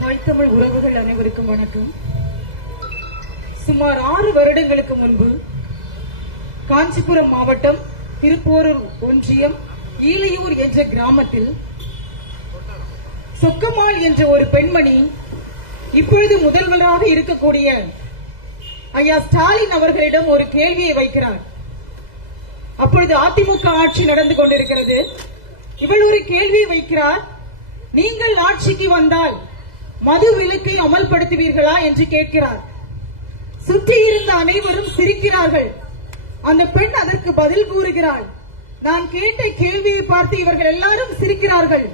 தாய்த்தமிழ் உறவுகள் அனைவருக்கும் வணக்கம். சுமார் 6 வருடங்களுக்கு முன்பு காஞ்சிபுரம் மாவட்டம் திருப்போரூர் ஒன்றியம் ஈலையூர் என்ற கிராமத்தில் சொக்கம்மாள் என்ற ஒரு பெண்மணி இப்பொழுது முதல்வராக இருக்கக்கூடிய ஐயா ஸ்டாலின் அவர்களிடம் ஒரு கேள்வியை வைக்கிறார். அப்பொழுது அதிமுக ஆட்சி நடந்து கொண்டிருக்கிறது. இவள் ஒரு கேள்வியை வைக்கிறார். நீங்கள் ஆட்சிக்கு வந்தால் மது விலக்கை அமல்படுத்துவீர்களா என்று கேட்கிறார். சுற்றி இருந்த அனைவரும் சிரிக்கிறார்கள். அந்த பெண் அதற்கு பதில் கூறுகிறாள், நான் கேட்ட கேள்வியை பார்த்து இவர்கள் எல்லாரும் சிரிக்கிறார்கள்.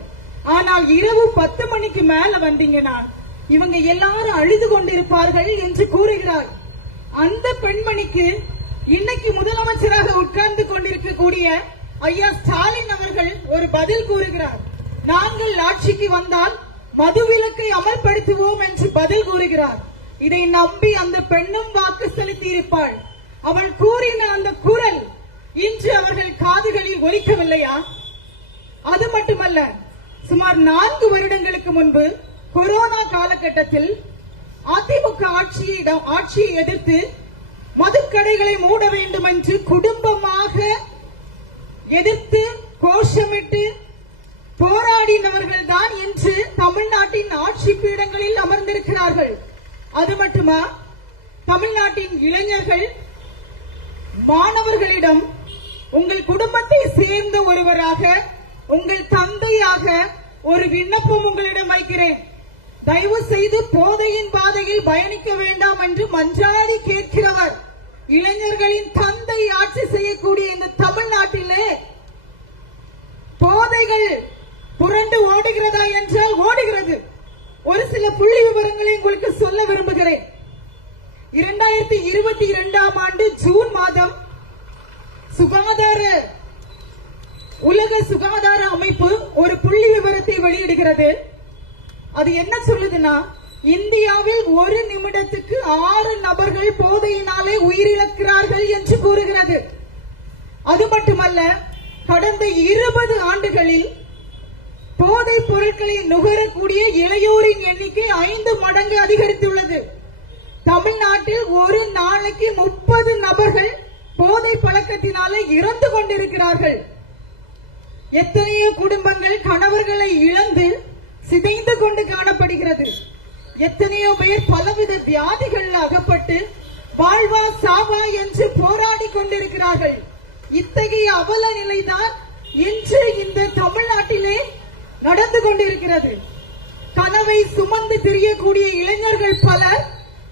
ஆனால் இரவு 10 மணிக்கு மேல வந்தீங்கன்னா இவங்க எல்லாரும் அழுது கொண்டிருப்பார்கள் என்று கூறுகிறார். அந்த பெண்மணிக்கு இன்னைக்கு முதலமைச்சராக உட்கார்ந்து கொண்டிருக்கக்கூடிய ஐயா ஸ்டாலின் அவர்கள் ஒரு பதில் கூறுகிறார். நாங்கள் ஆட்சிக்கு வந்தால் மதுவிலக்கை அமல்படுத்துவோம் என்று பதில் கூறுகிறார். இதை நம்பி அந்த பெண்ணும் வாக்கு செலுத்தி இருப்பாள். அவள் கூறின அந்த குரல் இன்று அவர்கள் காதுகளில் ஒலிக்கவில்லையா? அது மட்டுமல்ல, சுமார் 4 வருடங்களுக்கு முன்பு கொரோனா காலகட்டத்தில் அதிமுக ஆட்சியை எதிர்த்து மதுக்கடைகளை மூட வேண்டும் என்று குடும்பமாக எதிர்த்து கோஷமிட்டு போராடினவர்கள் தான் இன்று தமிழ்நாட்டின் ஆட்சி பீடங்களில் அமர்ந்திருக்கிறார்கள். அது மட்டுமா, தமிழ்நாட்டின் இளைஞர்கள் மாணவர்களிடம் உங்கள் குடும்பத்தை சேர்ந்த ஒருவராக, உங்கள் தந்தையாக ஒரு விண்ணப்பம் உங்களிடம் வைக்கிறேன். தயவு செய்து போதையின் பாதையில் பயணிக்க வேண்டாம் என்று மன்றாடி கேட்கிறவர். இளைஞர்களின் தந்தை ஆட்சி செய்யக்கூடிய இந்த தமிழ்நாட்டிலே போதைகள் புரண்டு ஓடுகிறதா என்றால் ஓடுகிறது. ஒரு சில புள்ளி விவரங்களை உங்களுக்கு சொல்ல விரும்புகிறேன். 2022ஆம் ஆண்டு ஜூன் மாதம் உலக சுகாதார அமைப்பு ஒரு புள்ளி விவரத்தை வெளியிடுகிறது. அது என்ன சொல்லுதுன்னா, இந்தியாவில் ஒரு நிமிடத்துக்கு 6 நபர்கள் போதையினாலே உயிரிழக்கிறார்கள் என்று கூறுகிறது. அது மட்டுமல்ல, கடந்த 20 ஆண்டுகளில் போதைப் பொருட்களை நுகரக்கூடிய இளையோரின் எண்ணிக்கை 5 மடங்கு அதிகரித்துள்ளது. தமிழ்நாட்டில் ஒரு நாளைக்கு 30 நபர்கள் போதை பழக்கத்தினாலே இறந்து கொண்டிருக்கிறார்கள். எத்தனையோ குடும்பங்கள் கணவர்களை இழந்து சிதைந்து கொண்டு காணப்படுகிறது. எத்தனையோ பேர் பலவித வியாதிகள் அகப்பட்டு வாழ்வா சாவா என்று போராடி கொண்டிருக்கிறார்கள். இத்தகைய அவல நிலைதான் இன்று இந்த தமிழ்நாட்டிலே நடந்து கொண்டிருக்கிறது. கனவை சுமந்து திரியக்கூடிய இளைஞர்கள் பலர்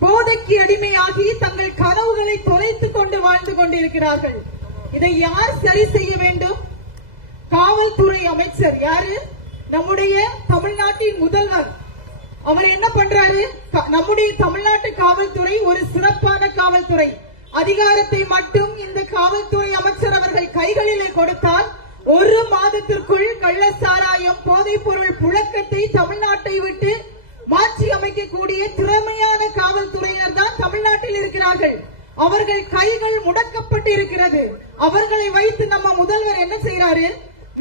போதைக்கு அடிமையாகி தங்கள் கனவுகளை தொலைத்துக் கொண்டு வாழ்ந்து கொண்டிருக்கிறார்கள். இதை யார் சரி செய்ய வேண்டும்? காவல்துறை அமைச்சர் யாரு? நம்முடைய தமிழ்நாட்டின் முதல்வர். அவர் என்ன பண்றாரு? நம்முடைய தமிழ்நாட்டு காவல்துறை ஒரு சிறப்பான காவல்துறை. அதிகாரத்தை மட்டும் இந்த காவல்துறை அமைச்சர் அவர்கள் கைகளிலே கொடுத்தால் 1 மாதத்திற்குள் கள்ள சாராயம் போதைப் பொருள் புழக்கத்தை தமிழ்நாட்டை விட்டு மாற்றி அமைக்கக்கூடிய திறமையான காவல்துறையினர் தான் தமிழ்நாட்டில் இருக்கிறார்கள். அவர்கள் கைகள் முடக்கப்பட்டு இருக்கிறது. அவர்களை வைத்து நம்ம முதல்வர் என்ன செய்யறாரு?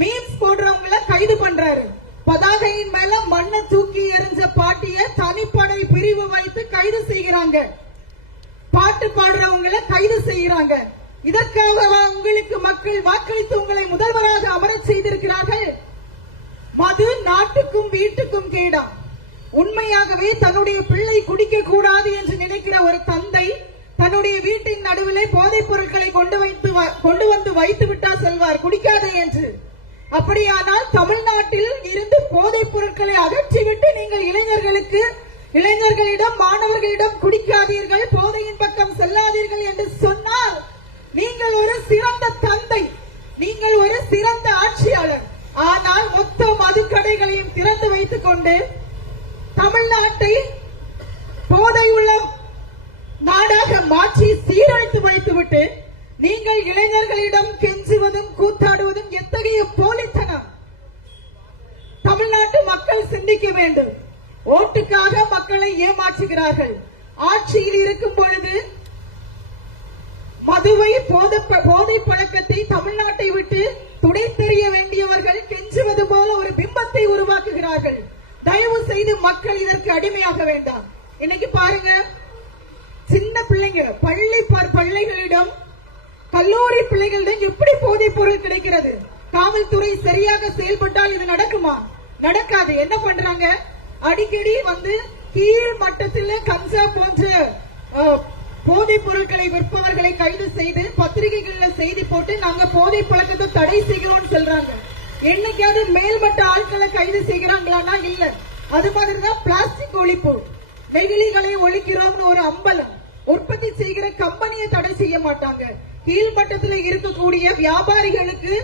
மீம்ஸ் போடுறவங்களை கைது பண்றாரு. பதாகையின் மேல மண்ணை தூக்கி எறிஞ்ச பாட்டிய தனிப்படை பிரிவு வைத்து கைது செய்கிறாங்க. பாட்டு பாடுறவங்களை கைது செய்யறாங்க. இதற்காக உங்களுக்கு மக்கள் வாக்களித்து உங்களை முதல்வராக அமரச் செய்திருக்கிறார்கள். மது நாட்டுக்கும் வீட்டுக்கும் கேடாம். உண்மையாகவே தன்னுடைய பிள்ளை குடிக்க கூடாது என்று நினைக்கிற ஒரு தந்தை தன்னுடைய வீட்டின் நடுவிலே போதைப் பொருட்களை கொண்டு வந்து வைத்து விட்டா செல்வார் குடிக்காதே என்று. அப்படியானால் தமிழ்நாட்டில் இருந்து போதைப் பொருட்களை அகற்றிவிட்டு நீங்கள் இளைஞர்களிடம் மாணவர்களிடம் குடிக்காதீர்கள், போதையின் பக்கம் செல்லாதீர்கள் என்று சொன்னால் நீங்கள் ஒரு சிறந்த தந்தை, நீங்கள் ஒரு சிறந்த ஆட்சியாளர். ஆனால் மொத்த மதுக்கடைகளையும் திறந்து வைத்துக் கொண்டு தமிழ்நாட்டை போதையுள்ள நாடாக மாற்றி சீரழித்து வைத்துவிட்டு நீங்கள் இளைஞர்களிடம் கெஞ்சுவதும் கூத்தாடுவதும் எத்தகைய போலித்தனம்! தமிழ்நாட்டு மக்கள் சிந்திக்க வேண்டும். ஓட்டுக்காக மக்களை ஏமாற்றுகிறார்கள். ஆட்சியில் இருக்கும் பொழுது மதுவை போதை பழக்கத்தை தமிழ்நாட்டை விட்டு துடை தெரிய வேண்டியவர்கள் கெஞ்சுவது போல ஒரு பிம்பத்தை உருவாக்குகிறார்கள். தயவு செய்து மக்கள் இதற்கு அடிமையாக வேண்டாம். இன்னைக்கு பாருங்க, சின்ன பிள்ளைங்க பள்ளிகளிடம் கல்லூரி பிள்ளைகளிடம் எப்படி போதைப் பொருள் கிடைக்கிறது? காவல்துறை சரியாக செயல்பட்டால் இது நடக்குமா? நடக்காது. என்ன பண்றாங்க? அடிக்கடி வந்து கீழ் மட்டத்தில் கஞ்சா போன்ற போதைப் பொருட்களை விற்பவர்களை கைது செய்து பத்திரிகைகளில் செய்தி போட்டு நாங்க போதை பழக்கத்தை தடை செய்கிறோம் சொல்றாங்க. என்னைக்காவது மேல்மட்ட ஆட்களை கைது செய்கிறாங்களான்னா இல்ல. அது மாதிரிதான் பிளாஸ்டிக் ஒழிப்பு, நெகிழிகளை ஒழிக்கிறோம்னு ஒரு அம்பலம். உற்பத்தி செய்கிற கம்பெனியை தடை செய்ய மாட்டாங்க. கீழ்மட்டத்தில் இருக்கக்கூடிய வியாபாரிகளுக்கு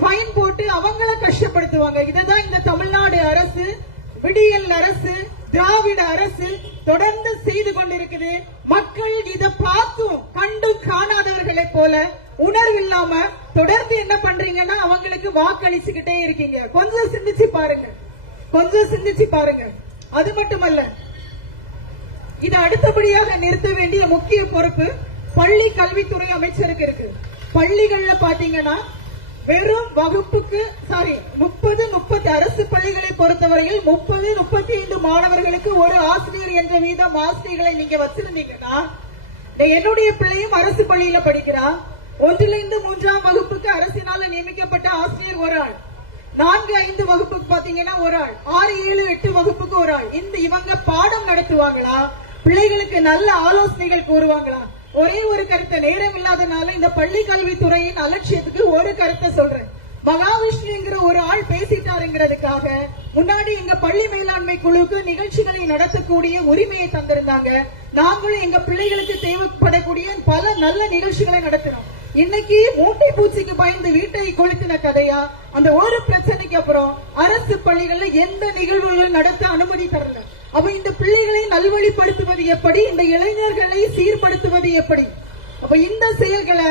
ஃபைன் போட்டு அவங்கள கஷ்டப்படுத்துவாங்க. இதுதான் இந்த தமிழ்நாடு அரசு, விடியல் அரசு, திராவிட அரசு தொடர்ந்து செய்து கொண்டிருக்குது. மக்கள் இதை பார்த்தும் கண்டும் காணாதவர்களை போல உணர்வில்லாம தொடர்ந்து என்ன பண்றீங்கன்னா அவங்களுக்கு வாக்களிச்சுக்கிட்டே இருக்கீங்க. கொஞ்சம் சிந்திச்சு பாருங்க, கொஞ்சம் சிந்திச்சு பாருங்க. அது மட்டுமல்ல, இது அடுத்தபடியாக நிறுத்த வேண்டிய முக்கிய பொறுப்பு பள்ளி கல்வித்துறை அமைச்சருக்கு இருக்கு. பள்ளிகள்ல பாத்தீங்கன்னா வெறும் வகுப்புக்கு 30 அரசு பள்ளிகளை பொறுத்தவரையில் 30-35 மாணவர்களுக்கு ஒரு ஆசிரியர் என்ற வீதம் ஆசிரியர்களை நீங்க வச்சிருந்தீங்கன்னா, என்னுடைய பிள்ளையும் அரசு பள்ளியில படிக்கிறா. 1லிருந்து 3ஆம் வகுப்புக்கு அரசினால நியமிக்கப்பட்ட ஆசிரியர் ஒரு ஆள், 4-5 வகுப்புக்கு பாத்தீங்கன்னா ஒரு ஆள், 6-7-8 வகுப்புக்கு ஒரு ஆள். இவங்க பாடம் நடத்துவாங்களா? பிள்ளைகளுக்கு நல்ல ஆலோசனைகள் கூறுவாங்களா? ஒரே ஒரு கருத்தை, நேரம் இல்லாதனால இந்த பள்ளி கல்வித்துறையின் அலட்சியத்துக்கு ஒரு கருத்தை சொல்றேன். மகாவிஷ்ணுங்கிற ஒரு ஆள் பேசிட்டாருங்கிறதுக்காக முன்னாடி எங்க பள்ளி மேலாண்மை குழுக்கு நிகழ்ச்சிகளை நடத்தக்கூடிய உரிமையை தந்திருந்தாங்க. நாங்களும் எங்க பிள்ளைகளுக்கு தேவைப்படக்கூடிய பல நல்ல நிகழ்ச்சிகளை நடத்தினோம். இன்னைக்கு மூட்டை பூச்சிக்கு பயந்து வீட்டை கொளுத்தின கதையா? அந்த ஒரு பிரச்சனைக்கு அப்புறம் அரசு பள்ளிகள்ல எந்த நிகழ்வுகள் நடத்த அனுமதி தரல. அப்ப இந்த பிள்ளைகளை நல்வழிப்படுத்துவது எப்படி? இந்த இளைஞர்களை சீர்படுத்துவது எப்படி? அப்ப இந்த செயல்களை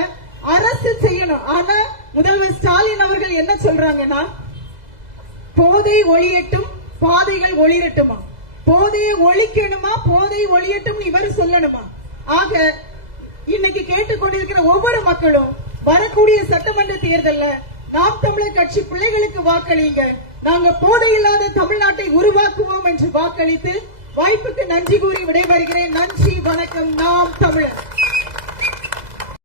அரசு செய்யணும். ஆனா முதல்வர் ஸ்டாலின் அவர்கள் என்ன சொல்றாங்கன்னா, போதை ஒழியட்டும், பாதைகள் ஒளிரட்டுமா? போதையை ஒழிக்கணுமா, போதை ஒழியட்டும் இவர் சொல்லணுமா? ஆக இன்னைக்கு கேட்டுக்கொண்டிருக்கிற ஒவ்வொரு மக்களும் வரக்கூடிய சட்டமன்ற தேர்தல்ல நாம் தமிழர் கட்சி பிள்ளைகளுக்கு வாக்களிங்க. நாங்க போதை இல்லாத தமிழ்நாட்டை உருவாக்குவோம் என்று வாக்களித்து வாய்ப்புக்கு நன்றி கூறி விடைபெறுகிறேன். நன்றி, வணக்கம். நாம் தமிழர்.